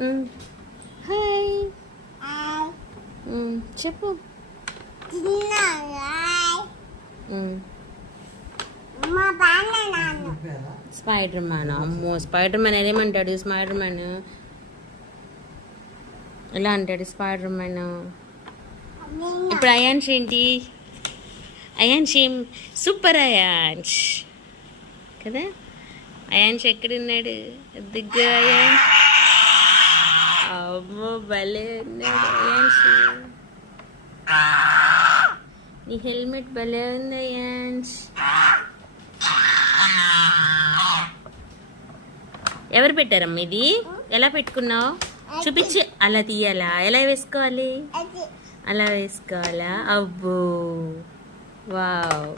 Hi చెప్పు. Spider man. అమ్మో, spider man ఏమంటాడు? స్పైడర్ మ్యాన్ ఎలా అంటాడు? Spider man. ఇప్పుడు అయాన్ష్ ఏంటి? అయాన్ష్ ఏం సూపర్ అయాన్ష్ కదా. అయాన్ష్ ఎక్కడున్నాడు? దిగ్గు అయాన్ష్. అమ్మో భలే ఉన్నాడు అయాన్ష్. నీ హెల్మెట్ భలే ఉంది అయాన్ష్. ఎవరు పెట్టారమ్మా ఇది? ఎలా పెట్టుకున్నావు? చూపించి. అలా తీయాలా? ఎలా వేసుకోవాలి? అలా వేసుకోవాలా? అబ్బో వావ్.